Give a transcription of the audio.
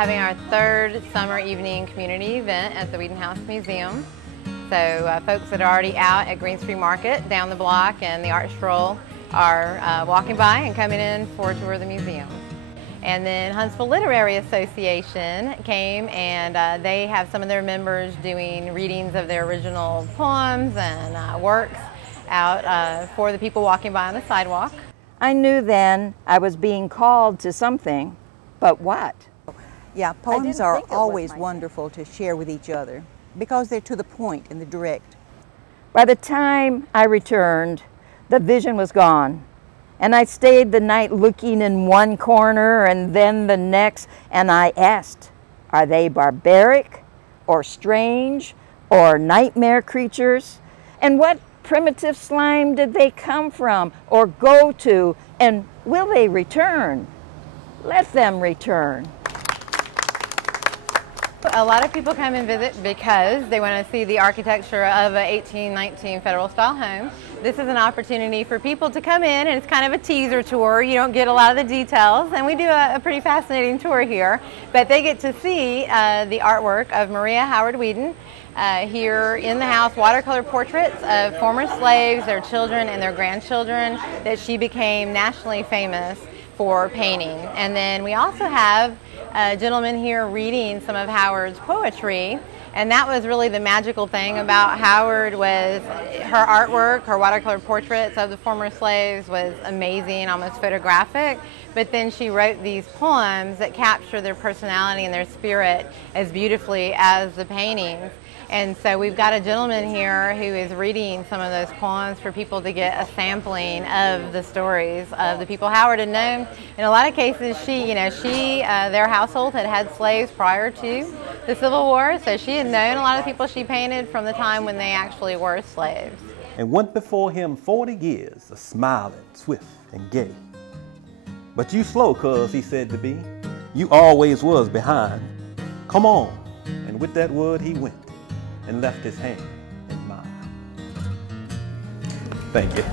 having our third summer evening community event at the Weeden House Museum. So folks that are already out at Green Street Market down the block and the Art Stroll are walking by and coming in for a tour of the museum. And then Huntsville Literary Association came, and they have some of their members doing readings of their original poems and works out for the people walking by on the sidewalk. I knew then I was being called to something, but what? Yeah, poems are always wonderful to share with each other because they're to the point and they're direct. By the time I returned, the vision was gone. And I stayed the night looking in one corner and then the next, and I asked, are they barbaric or strange or nightmare creatures? And what primitive slime did they come from or go to, and will they return? Let them return. A lot of people come and visit because they want to see the architecture of a 1819 Federal style home. This is an opportunity for people to come in, and it's kind of a teaser tour. You don't get a lot of the details, and we do a pretty fascinating tour here, but they get to see the artwork of Maria Howard Weeden. Here in the house, watercolor portraits of former slaves, their children and their grandchildren that she became nationally famous for painting. And then we also have a gentleman here reading some of Howard's poetry, and that was really the magical thing about Howard. Was her artwork, her watercolor portraits of the former slaves was amazing, almost photographic, but then she wrote these poems that capture their personality and their spirit as beautifully as the paintings. And so we've got a gentleman here who is reading some of those poems for people to get a sampling of the stories of the people Howard had known. In a lot of cases, their household had had slaves prior to the Civil War, so she had known a lot of people she painted from the time when they actually were slaves. And went before him 40 years, a smiling, swift and gay. But you slow, cuz he said to be, you always was behind. Come on. And with that word he went and left his hand in mine. Thank you.